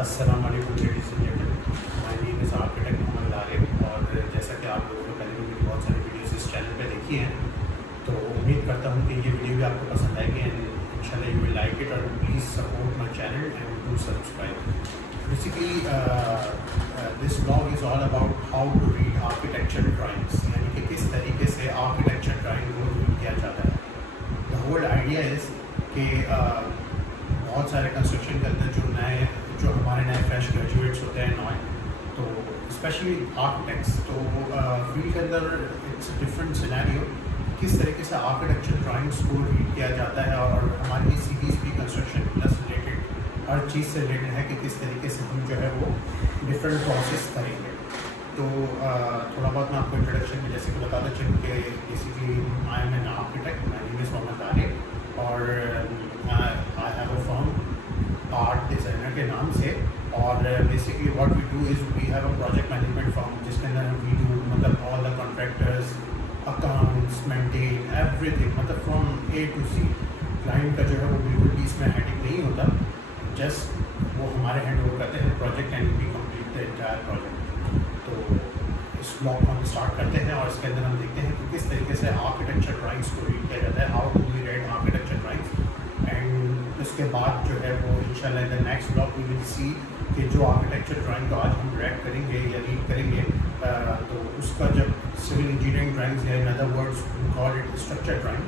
अस्सलाम वालेकुम ladies and gentleman, my name is architect Mohammad Arif. और जैसा कि आप लोगों ने पहले भी मेरी बहुत सारी वीडियोस इस चैनल पे देखी हैं, तो उम्मीद करता हूँ कि ये वीडियो भी आपको पसंद आएगी एंड इंशाल्लाह यू विल लाइक इट। और please support my channel and do subscribe. Basically this blog is all about how to read architecture drawings, यानी कि किस तरीके से आर्किटेक्चर ड्राइंग को रीड किया जाता है। द होल आइडिया इज़ कि बहुत सारे कंस्ट्रक्शन के अंदर जो हमारे नए फ्रेश ग्रेजुएट्स होते हैं नॉय, तो स्पेशली आर्किटेक्ट्स, तो फील्ड के अंदर इट्स डिफरेंट सिनेरियो किस तरीके से आर्किटेक्चर ड्राइंग्स को रीड किया जाता है। और हमारी सीरीज़ भी कंस्ट्रक्शन प्लस रिलेटेड हर चीज़ से रिलेटेड है कि किस तरीके से हम जो है वो डिफरेंट प्रोसेस करेंगे। तो थोड़ा बहुत मैं आपको इंट्रोडक्शन में जैसे कि बताता चलूँ कि basically I am an architect, my name is Mohammad Arif, और I have a firm art designer के नाम से। और basically what we do is we have a project management firm, जिसके अंदर हम वी डू मतलब all the contractors, accounts, maintain everything, मतलब from A to C. Client का जो है वो बिल्कुल भी इसमें हेडिंग नहीं होता, जस्ट वो हमारे हैंड ओवर करते हैं project and we complete the entire project. तो इस ब्लॉग को हम स्टार्ट करते हैं और इसके अंदर हम देखते हैं कि किस तरीके से आर्किटेक्चर ड्राइंग्स को रीड किया जाता है, how to we read architecture drawings. And उसके बाद जो है वो इंशाल्लाह the next blog we will see कि जो आर्किटेक्चर ड्राइंग को आज हम रेड करेंगे या रीड करेंगे, तो उसका जब सिविल इंजीनियरिंग ड्राइंग्स या in other words call it structure drawing,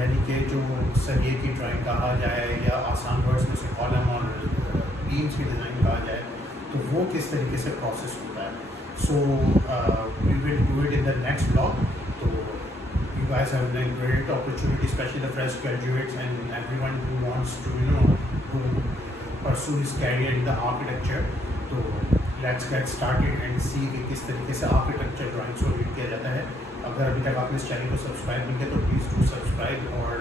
यानी कि जो सरिये की ड्राइंग कहा जाए या आसान वर्ड्स में से कॉलम और बीम्स की डिज़ाइन कहा जाए, तो वो किस तरीके से प्रोसेस होता है। So we will do it in the next blog. तो you guys have a great opportunity, especially the fresh graduates and everyone who wants to pursue his career in the architecture. तो let's get started and see कि किस तरीके से architecture drawings को read किया जाता है। अगर अभी तक आपने इस चैनल को सब्सक्राइब नहीं किया तो प्लीज़ डू सब्सक्राइब, और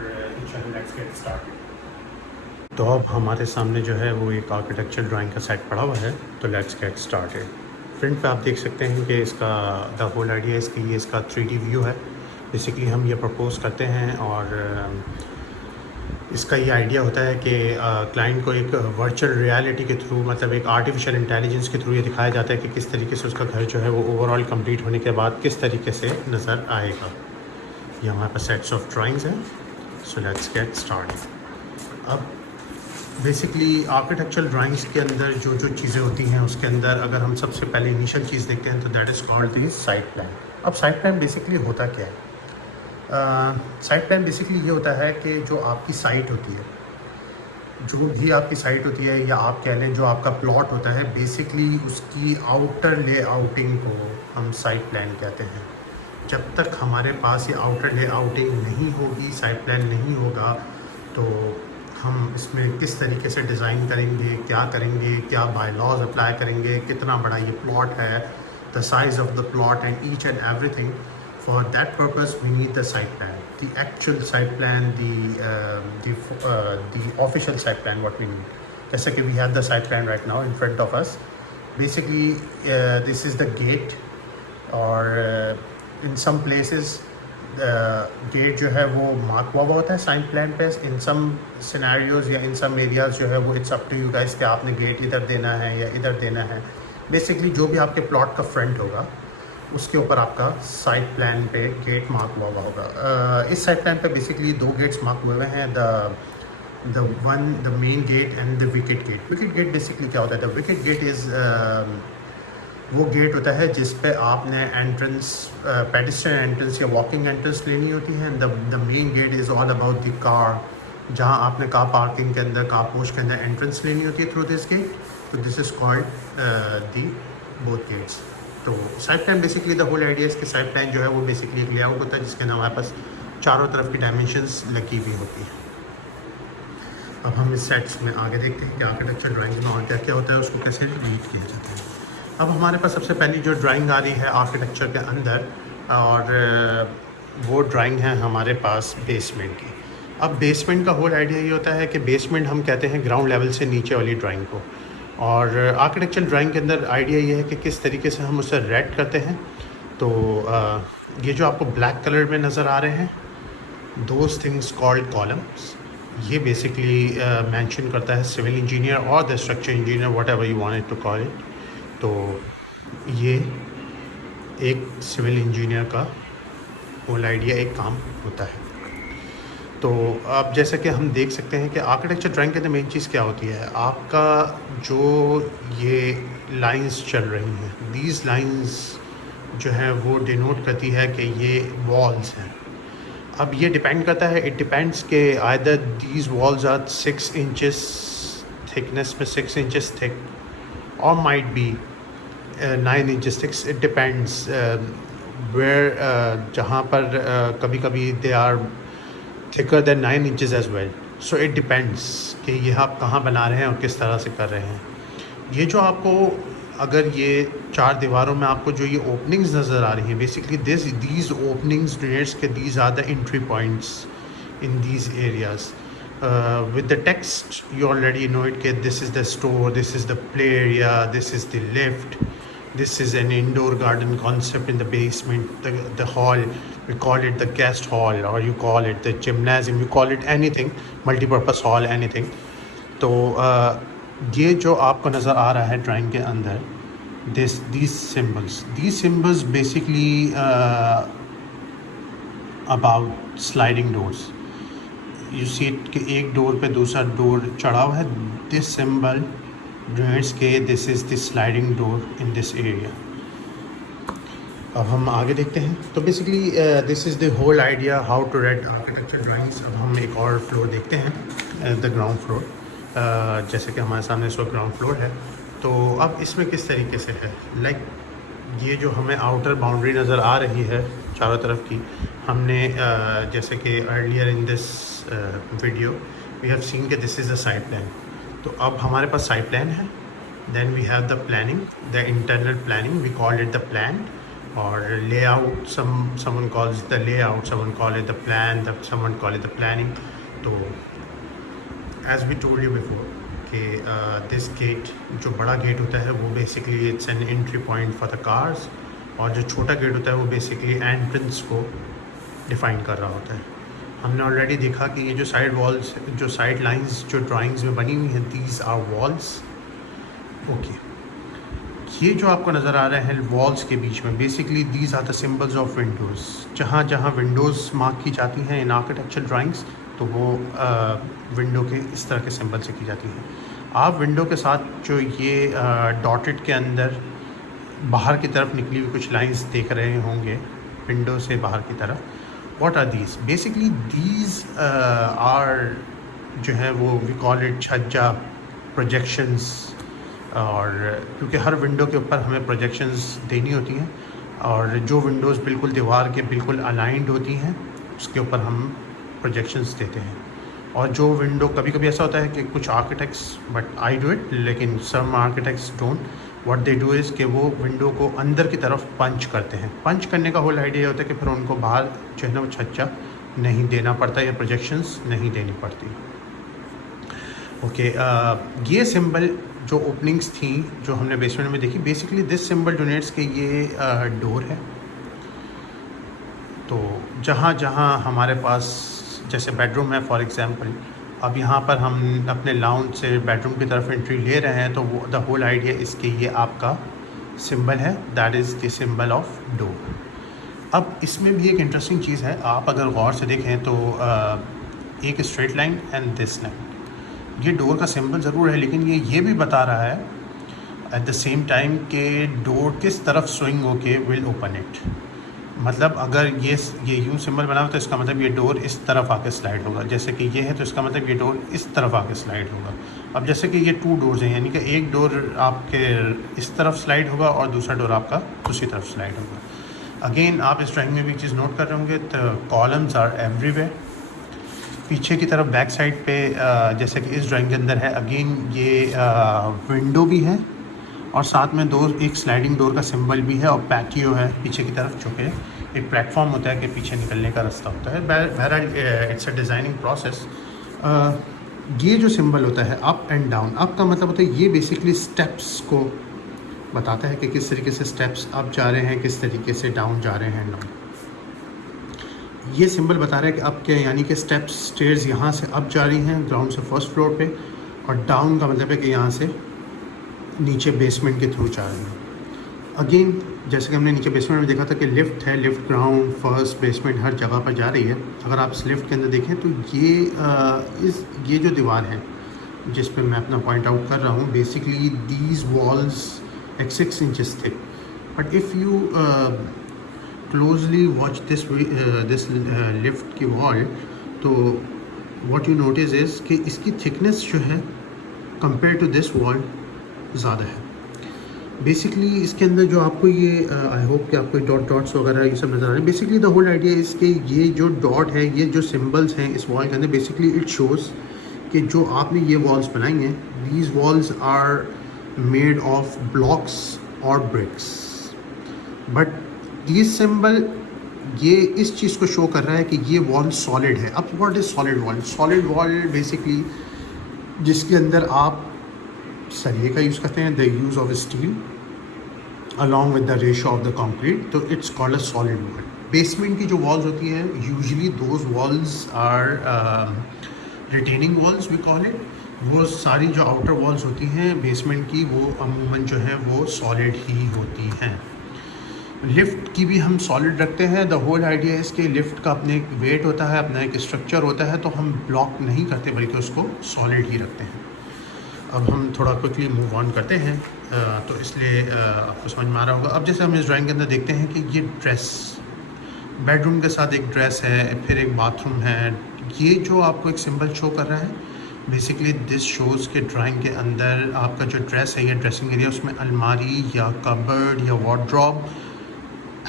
इंशाल्लाह लेट्स गेट स्टार्टेड। तो अब हमारे सामने जो है वो एक आर्किटेक्चर ड्राइंग का सेट पड़ा हुआ है, तो लेट्स गेट स्टार्टेड। फ्रंट पे आप देख सकते हैं कि इसका द होल आइडिया इसकी ये इसका 3D व्यू है। बेसिकली हम ये प्रपोज़ करते हैं और इसका ये आइडिया होता है कि क्लाइंट को एक वर्चुअल रियलिटी के थ्रू, मतलब एक आर्टिफिशियल इंटेलिजेंस के थ्रू ये दिखाया जाता है कि किस तरीके से उसका घर जो है वो ओवरऑल कंप्लीट होने के बाद किस तरीके से नज़र आएगा। ये हमारे पास सेट्स ऑफ ड्राइंग्स हैं, सो लेट्स गेट स्टार्ट। अब बेसिकली आर्किटेक्चरल ड्राइंग्स के अंदर जो जो चीज़ें होती हैं उसके अंदर अगर हम सबसे पहले इनिशियल चीज़ देखते हैं तो that is called the site plan. अब साइट प्लान बेसिकली होता क्या है? साइट प्लान बेसिकली ये होता है कि जो आपकी साइट होती है, जो भी आपकी साइट होती है, या आप कह लें जो आपका प्लॉट होता है, बेसिकली उसकी आउटर लेआउटिंग को हम साइट प्लान कहते हैं। जब तक हमारे पास ये आउटर लेआउटिंग नहीं होगी, साइट प्लान नहीं होगा, तो हम इसमें किस तरीके से डिज़ाइन करेंगे, क्या बाय लॉज अप्लाई करेंगे, कितना बड़ा ये प्लॉट है, the size of the plot and each and everything. For that purpose, we need the site plan, the actual site plan, the official site plan. What we need, जैसे कि we have the site plan right now in front of us. Basically, this is the gate, और in some places gate जो है वो mark हुआ होता है site plan पे। in some scenarios या in some areas जो है वो it's up to you guys कि आपने गेट इधर देना है या इधर देना है। बेसिकली जो भी आपके प्लॉट का फ्रंट होगा उसके ऊपर आपका साइट प्लान पे गेट मार्क हुआ होगा। इस साइट प्लान पे बेसिकली 2 गेट्स मार्क हुए हैं, the main gate and the wicket gate. Wicket gate basically क्या होता है? द विकेट गेट इज़ वो गेट होता है जिस पे आपने एंट्रेंस, पेडिस्ट्रियन एंट्रेंस या वॉकिंग एंट्रेंस लेनी होती है। The main gate is all about the car, जहाँ आपने कार पार्किंग के अंदर, कार पोस्ट के अंदर एंट्रेंस लेनी होती है थ्रू दिस गेट। तो this is called the both gates. तो site plan basically the whole idea इसके साइट प्लान जो है वो बेसिकली एक लेआउट होता है जिसके अंदर हमारे पास चारों तरफ की डायमेंशंस लगी हुई होती हैं। अब हम इस सेट्स में आगे देखते हैं कि आर्किटेक्चर ड्राइंग्स में और क्या क्या होता है, उसको कैसे रीड किया जाता है। अब हमारे पास सबसे पहली जो ड्राइंग आ रही है आर्किटेक्चर के अंदर, और वो ड्राइंग है हमारे पास बेसमेंट की। अब बेसमेंट का होल आइडिया ये होता है कि बेसमेंट हम कहते हैं ग्राउंड लेवल से नीचे वाली ड्राइंग को, और आर्किटेक्चरल ड्राइंग के अंदर आइडिया ये है कि किस तरीके से हम उसे रेड करते हैं। तो ये जो आपको ब्लैक कलर में नज़र आ रहे हैं, दोज थिंग्स कॉल्ड कॉलम्स, ये बेसिकली मेंशन करता है सिविल इंजीनियर और the structure engineer, whatever you want to call it. तो ये एक सिविल इंजीनियर का होल आइडिया, एक काम होता है। तो अब जैसा कि हम देख सकते हैं कि आर्किटेक्चर ड्राइंग के अंदर मेन चीज़ क्या होती है, आपका जो ये लाइंस चल रही हैं, दीज लाइंस जो हैं वो डिनोट करती है कि ये वॉल्स हैं। अब ये डिपेंड करता है, इट डिपेंड्स के either these walls are 6 inches thickness में, 6 इंचेस थिक, और might be 9 inches thick. It depends where, जहाँ पर कभी कभी they are thicker than 9 inches as well. So it depends कि ये आप कहाँ बना रहे हैं और किस तरह से कर रहे हैं। ये जो आपको, अगर ये 4 दीवारों में आपको जो ये ओपनिंग्स नज़र आ रही हैं, बेसिकली दीज ओपनिंग्स डिनोट्स के these are the entry points in these areas. With the text you already know it कि this is the store, this is the play area, this is the lift, this is an indoor garden concept in the basement, the hall, we call it the guest hall, or you call it the gymnasium, you call it anything, multi-purpose hall, anything. तो ये जो आपको नज़र आ रहा है drawing के अंदर, these symbols basically about sliding doors. You see it कि एक डोर पे दूसरा डोर चढ़ा हुआ है, this symbol denotes के this is the sliding door in this area. अब हम आगे देखते हैं। तो basically this is the whole idea how to write architecture drawings. अब हम एक और फ्लोर देखते हैं, द ग्राउंड फ्लोर। जैसे कि हमारे सामने इस वक्त ग्राउंड फ्लोर है। तो अब इसमें किस तरीके से है, लाइक ये जो हमें आउटर बाउंड्री नज़र आ रही है चारों तरफ की, हमने जैसे कि earlier in this video we have seen कि this is a side plan. तो अब हमारे पास साइड प्लान है, then we have the planning, the internal planning, we call it the plan, और layout, someone calls the layout, someone call it the plan, someone call it the planning. तो as we told you before कि this gate, जो बड़ा gate होता है वो basically it's an entry point for the cars, और जो छोटा गेट होता है वो बेसिकली एंट्रेंस को डिफाइन कर रहा होता है। हमने ऑलरेडी देखा कि ये जो साइड वॉल्स, जो साइड लाइंस जो ड्राइंग्स में बनी हुई हैं, दीज आर वॉल्स। ओके, ये जो आपको नज़र आ रहे हैं वॉल्स के बीच में, basically these are the symbols of windows. जहाँ जहाँ विंडोज़ मार्क की जाती हैं इन आर्किटेक्चर ड्राइंग्स, तो वो विंडो के इस तरह के सिंबल से की जाती हैं। आप विंडो के साथ जो ये डॉटेड के अंदर बाहर की तरफ निकली हुई कुछ लाइंस देख रहे होंगे विंडो से बाहर की तरफ, What are these? Basically these are जो है वो we call it छज्जा projections, और क्योंकि हर विंडो के ऊपर हमें projections देनी होती हैं, और जो विंडोज़ बिल्कुल दीवार के बिल्कुल अलाइंड होती हैं उसके ऊपर हम projections देते हैं। और जो विंडो, कभी कभी ऐसा होता है कि कुछ architects, but I do it, लेकिन some architects don't, what they do is कि वो विंडो को अंदर की तरफ पंच करते हैं। पंच करने का होल आइडिया होता है कि फिर उनको बाहर जो है ना वो छज्जा नहीं देना पड़ता या प्रोजेक्शंस नहीं देनी पड़ती। ओके, ये सिंबल जो ओपनिंग्स थी जो हमने बेसमेंट में देखी, बेसिकली दिस सिंबल डोनेट्स के ये डोर है। तो जहाँ जहाँ हमारे पास जैसे बेडरूम है फॉर एग्ज़ाम्पल, अब यहाँ पर हम अपने लाउंज से बेडरूम की तरफ एंट्री ले रहे हैं, तो वो द होल आइडिया इसके ये आपका सिंबल है, that is the symbol of door. अब इसमें भी एक इंटरेस्टिंग चीज़ है, आप अगर गौर से देखें तो एक straight line and this line, ये डोर का सिंबल ज़रूर है, लेकिन ये भी बता रहा है एट द सेम टाइम कि डोर किस तरफ स्विंग होके विल ओपन इट। मतलब अगर ये यूँ सिंबल बना हो तो इसका मतलब ये डोर इस तरफ आके स्लाइड होगा, जैसे कि ये है तो इसका मतलब ये डोर इस तरफ आके स्लाइड होगा। अब जैसे कि ये 2 डोर्स हैं, यानी कि एक डोर आपके इस तरफ स्लाइड होगा और दूसरा डोर आपका दूसरी तरफ स्लाइड होगा। अगेन आप इस ड्राइंग में भी एक चीज़ नोट कर रहे होंगे, तो कॉलम्स आर एवरीवेयर। पीछे की तरफ बैक साइड पे जैसे कि इस ड्राइंग के अंदर है, अगेन ये विंडो भी है और साथ में एक स्लाइडिंग डोर का सिंबल भी है और पैटियो है पीछे की तरफ, जो कि एक प्लेटफॉर्म होता है कि पीछे निकलने का रास्ता होता है। बहरहाल इट्स अ डिज़ाइनिंग प्रोसेस। ये जो सिंबल होता है अप एंड डाउन, अप का मतलब होता है ये बेसिकली स्टेप्स को बताता है कि किस तरीके से स्टेप्स अप जा रहे हैं, किस तरीके से डाउन जा रहे हैं डाउन। ये सिंबल बता रहा है कि अब क्या, यानी कि स्टेयर्स यहाँ से अप जा रही हैं ग्राउंड से फर्स्ट फ्लोर पे, और डाउन का मतलब है कि यहाँ से नीचे बेसमेंट के थ्रू जा रही हैं। अगेन जैसे कि हमने नीचे बेसमेंट में देखा था कि लिफ्ट है, लिफ्ट ग्राउंड फर्स्ट बेसमेंट हर जगह पर जा रही है। अगर आप इस लिफ्ट के अंदर देखें तो ये जो दीवार है जिस पे मैं अपना पॉइंट आउट कर रहा हूँ, basically these walls like 6 inches thick, but if you closely watch this lift की wall, तो what you notice is कि इसकी thickness जो है compared to this wall ज़्यादा है। बेसिकली इसके अंदर जो आपको ये आई होप कि आपको डॉट्स वगैरह ये सब नज़र आ रहे हैं। बेसिकली द होल आइडिया इसके ये जो डॉट है, ये जो सिम्बल्स हैं इस वॉल के अंदर, बेसिकली इट शोज़ कि जो आपने ये वॉल्स बनाई हैं, these walls are made of blocks और ब्रिक्स, बट दिस सिंबल ये इस चीज़ को शो कर रहा है कि ये वॉल सॉलिड है। अब what is solid wall? Solid wall basically जिसके अंदर आप सरिये का यूज़ करते हैं, the use of steel along with the ratio of the concrete, तो it's called a solid wall. Basement की जो वॉल्स होती हैं, usually those walls are retaining walls we call it. वो सारी जो आउटर वॉल्स होती हैं बेसमेंट की, वो अमूमन जो है वो सॉलिड ही होती हैं। लिफ्ट की भी हम सॉलिड रखते हैं। द होल आइडिया है इसके लिफ्ट का अपने एक वेट होता है, अपना एक स्ट्रक्चर होता है, तो हम ब्लॉक नहीं करते बल्कि उसको सॉलिड ही रखते हैं। अब हम थोड़ा क्विकली मूव ऑन करते हैं, तो इसलिए आपको समझ में आ रहा होगा। अब जैसे हम इस ड्राइंग के अंदर देखते हैं कि ये ड्रेस, बेडरूम के साथ एक ड्रेस है, फिर एक बाथरूम है। ये जो आपको एक सिंबल शो कर रहा है, बेसिकली दिस शोज़ के ड्राइंग के अंदर आपका जो ड्रेस है या ड्रेसिंग एरिया, उसमें अलमारी या कबर्ड या वार्डरोब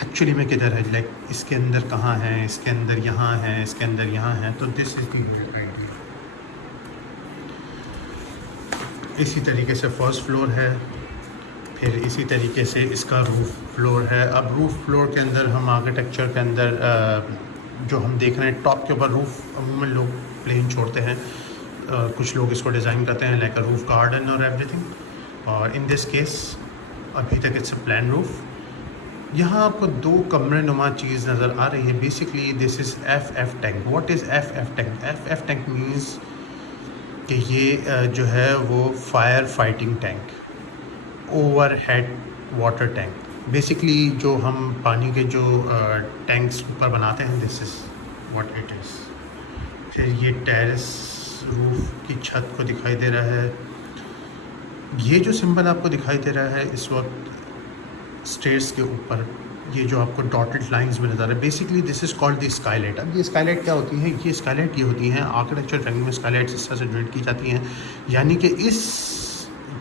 एक्चुअली में किधर है, लाइक इसके अंदर कहाँ है, इसके अंदर यहाँ है, इसके अंदर यहाँ है। तो दिस इज़ द आइडिया। इसी तरीके से फर्स्ट फ्लोर है, फिर इसी तरीके से इसका रूफ़ फ्लोर है। अब रूफ़ फ्लोर के अंदर हम आर्किटेक्चर के अंदर जो हम देख रहे हैं, टॉप के ऊपर रूफ़ अमूमन लोग प्लेन छोड़ते हैं, कुछ लोग इसको डिज़ाइन करते हैं लाइक अ रूफ़ गार्डन और एवरीथिंग, और इन दिस केस अभी तक इट्स अ प्लान रूफ़। यहाँ आपको दो कमरे नुमा चीज़ नज़र आ रही है। Basically this is F tank. What is F tank? F tank means कि ये जो है वो fire fighting tank, over head water tank. Basically जो हम पानी के जो टैंक्स ऊपर बनाते हैं, this is what it is. फिर ये टेरेस रूफ़ की छत को दिखाई दे रहा है। ये जो सिंबल आपको दिखाई दे रहा है इस वक्त स्टेयर्स के ऊपर, ये जो आपको डॉटेड लाइंस में नज़र आ रहा है, basically this is called the Skylight. अब ये स्काईलाइट क्या होती है? ये स्काईलाइट ये होती हैं आर्किटेक्चर ड्राइंग में स्काईलाइट्स इस तरह से ड्राइंग की जाती हैं, यानी कि इस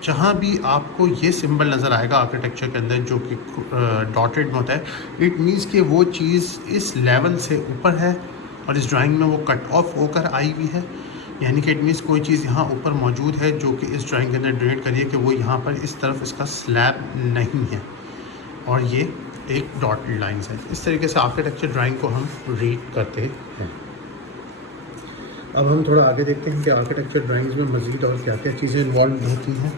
जहाँ भी आपको ये सिंबल नज़र आएगा आर्किटेक्चर के अंदर जो कि डॉटेड में होता है, इट मीन्स कि वो चीज़ इस लेवल से ऊपर है और इस ड्राइंग में वो कट ऑफ होकर आई हुई है। यानी कि इट मीन्स कोई चीज़ यहाँ ऊपर मौजूद है जो कि इस ड्राइंग के अंदर डोनेट करिए कि वो यहाँ पर इस तरफ इसका स्लैब नहीं है, और ये एक डॉटेड लाइंस है। इस तरीके से आर्किटेक्चर ड्राइंग को हम रीड करते हैं। अब हम थोड़ा आगे देखते हैं कि आर्किटेक्चर ड्राइंग्स में मज़ीद और क्या क्या चीज़ें इन्वॉल्व होती हैं।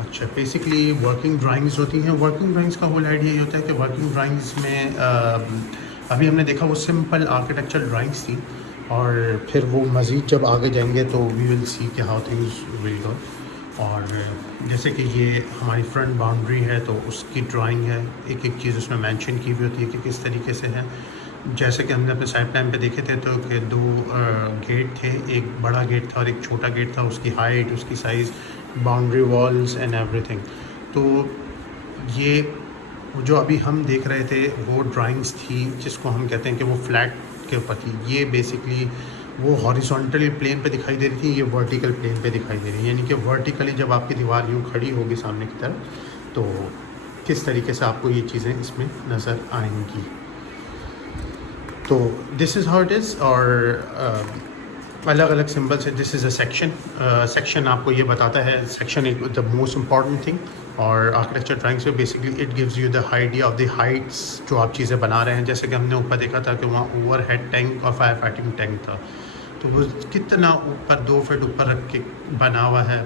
अच्छा, बेसिकली वर्किंग ड्राइंग्स होती हैं। वर्किंग ड्राइंग्स का होल आइडिया ये होता है कि वर्किंग ड्राइंग्स में अभी हमने देखा वो सिंपल आर्किटेक्चर ड्राइंग्स थी, और फिर वो मज़ीद जब आगे जाएंगे तो वी विल सी कि हाउ थिंग्स विल गो। और जैसे कि ये हमारी फ्रंट बाउंड्री है तो उसकी ड्राइंग है, एक एक चीज़ उसमें मेंशन की हुई होती है कि किस तरीके से है। जैसे कि हमने अपने साइड प्लान पे देखे थे तो कि दो गेट थे, एक बड़ा गेट था और एक छोटा गेट था, उसकी हाइट, उसकी size, boundary walls and everything. तो ये जो अभी हम देख रहे थे वो ड्राइंग्स थी जिसको हम कहते हैं कि वो फ्लैट के ऊपर थी। ये बेसिकली वो हॉरिजॉन्टल प्लेन पे दिखाई दे रही थी, ये वर्टिकल प्लेन पे दिखाई दे रही है। यानी कि वर्टिकली जब आपकी दीवार यूँ खड़ी होगी सामने की तरफ तो किस तरीके से आपको ये चीज़ें इसमें नज़र आएंगी। तो this is how it is. और अलग अलग सिंबल्स है। This is a section. Section आपको ये बताता है, section is the most important thing. और आर्किटेक्चर ड्राइंग्स में basically it gives you the idea of the Heights जो आप चीज़ें बना रहे हैं। जैसे कि हमने ऊपर देखा था कि वहाँ ओवर हेड टैंक और फायर फाइटिंग टैंक था, तो वो कितना ऊपर 2 फीट ऊपर रख के बना हुआ है।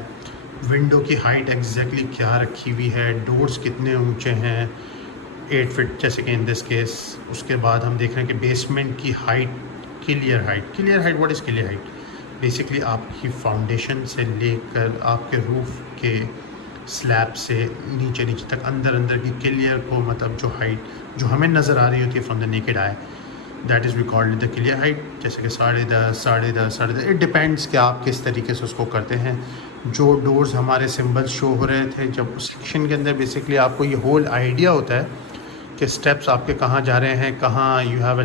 विंडो की हाइट एग्जैक्टली क्या रखी हुई है, डोर्स कितने ऊंचे हैं, 8 फीट जैसे कि इन दिस केस। उसके बाद हम देख रहे हैं कि बेसमेंट की height, clear height what is clear height? Basically आपकी फाउंडेशन से लेकर आपके रूफ़ के स्लैब से नीचे तक अंदर की क्लियर को, मतलब जो हाइट जो हमें नज़र आ रही होती है from the naked eye, that is we called the clear height. जैसे कि 10.5 इट डिपेंड्स कि आप किस तरीके से उसको करते हैं। जो डोर्स हमारे सिंबल्स शो हो रहे थे जब सेक्शन के अंदर, बेसिकली आपको ये होल आइडिया होता है कि स्टेप्स आपके कहाँ जा रहे हैं, कहाँ यू हैव अ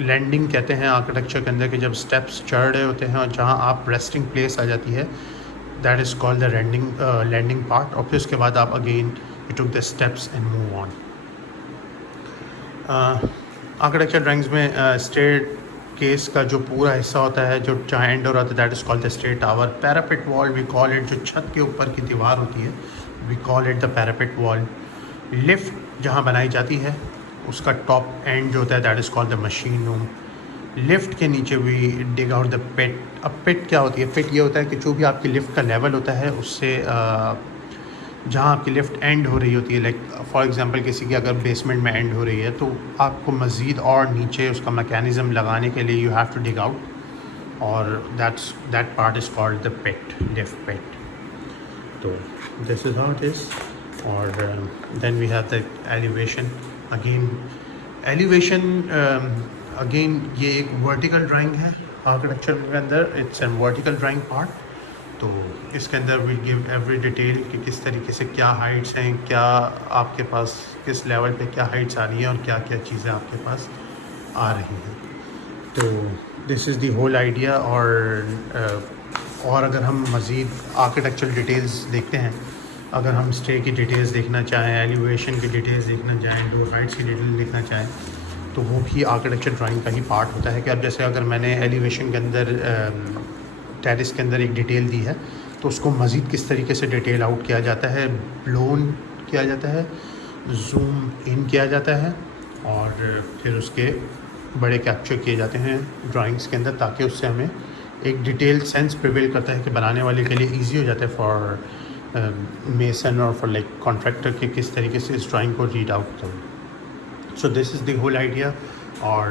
लैंडिंग कहते हैं आर्किटेक्चर के अंदर, कि जब स्टेप्स चढ़ रहे होते हैं और जहाँ आप रेस्टिंग प्लेस आ जाती है, that is called the landing part. और फिर उसके बाद आप again you took the steps and move on. Architecture drawings में स्टेट केस का जो पूरा हिस्सा होता है, जो जहाँ एंड हो रहा था, that is called the stair tower. Parapet wall we call it, जो छत के ऊपर की दीवार होती है, we call it the parapet wall. Lift जहाँ बनाई जाती है उसका टॉप एंड जो होता है, that is called the machine room. Lift के नीचे we dig out the pit. अब पिट क्या होती है? पिट ये होता है कि जो भी आपकी लिफ्ट का लेवल होता है उससे जहाँ आपकी लिफ्ट एंड हो रही होती है, लाइक फॉर एग्जांपल किसी की अगर बेसमेंट में एंड हो रही है, तो आपको मज़ीद और नीचे उसका मैकेनिज़्म लगाने के लिए you have to dig out, और that part is called the pit, lift pit. तो this is how it is. और then we have the elevation. Again ये एक वर्टिकल ड्राइंग है आर्किटेक्चर के अंदर, it's an vertical drawing part. तो इसके अंदर विल गिव एवरी डिटेल कि किस तरीके से क्या हाइट्स हैं, क्या आपके पास किस लेवल पे क्या हाइट्स आ रही हैं और क्या क्या चीज़ें आपके पास आ रही हैं। तो this is the whole idea. और अगर हम मज़ीद आर्किटेक्चरल डिटेल्स देखते हैं, अगर हम स्टे की डिटेल्स देखना चाहें, एलिवेशन की डिटेल्स देखना चाहें, डोर हाइट्स की डिटेल देखना चाहें, तो वो भी आर्किटेक्चर ड्राइंग का ही पार्ट होता है। कि अब जैसे अगर मैंने एलिवेशन के अंदर टेरिस के अंदर एक डिटेल दी है, तो उसको मज़ीद किस तरीके से डिटेल आउट किया जाता है, ब्लोन किया जाता है, जूम इन किया जाता है, और फिर उसके बड़े कैप्चर किए जाते हैं ड्राइंग्स के अंदर, ताकि उससे हमें एक डिटेल सेंस प्रिवेल करता है कि बनाने वाले के लिए ईजी हो जाता है फॉर मेसन और फॉर लाइक कॉन्ट्रैक्टर के किस तरीके से इस ड्राइंग को रीड आउट करें। So this is the whole idea. और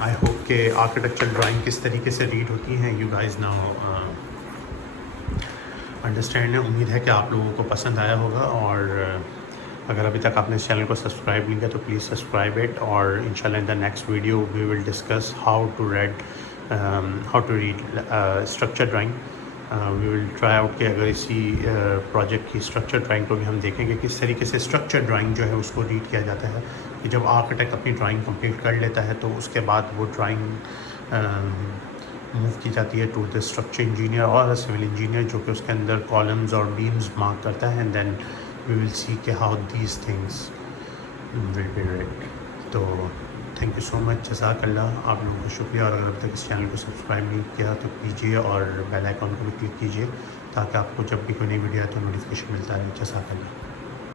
आई होप कि आर्किटेक्चर ड्राइंग किस तरीके से रीड होती हैं यू गाइस नाउ अंडरस्टैंड है। उम्मीद है कि आप लोगों को पसंद आया होगा। और अगर अभी तक आपने इस चैनल को सब्सक्राइब नहीं किया तो प्लीज़ सब्सक्राइब इट। और इंशाल्लाह in the next video we will discuss how to read structure drawing. We will try out कि अगर इसी प्रोजेक्ट की स्ट्रक्चर ड्राइंग को भी हम देखेंगे किस तरीके से स्ट्रक्चर ड्राइंग जो है उसको रीड किया जाता है। कि जब आर्किटेक्ट अपनी ड्राइंग कंप्लीट कर लेता है तो उसके बाद वो ड्राइंग मूव की जाती है टू द स्ट्रक्चर इंजीनियर और सिविल इंजीनियर, जो कि उसके अंदर कॉलम्स और बीम्स मार्क करता है। And then we will see कि how these things will be read. तो थैंक यू सो मच, जज़ाकल्लाह। आप लोगों का शुक्रिया। और अगर अब तक इस चैनल को सब्सक्राइब नहीं किया तो कीजिए और बेल आइकॉन को भी क्लिक कीजिए, ताकि आपको जब भी कोई नई वीडियो आए तो नोटिफिकेशन मिलता है। जज़ाकल्लाह।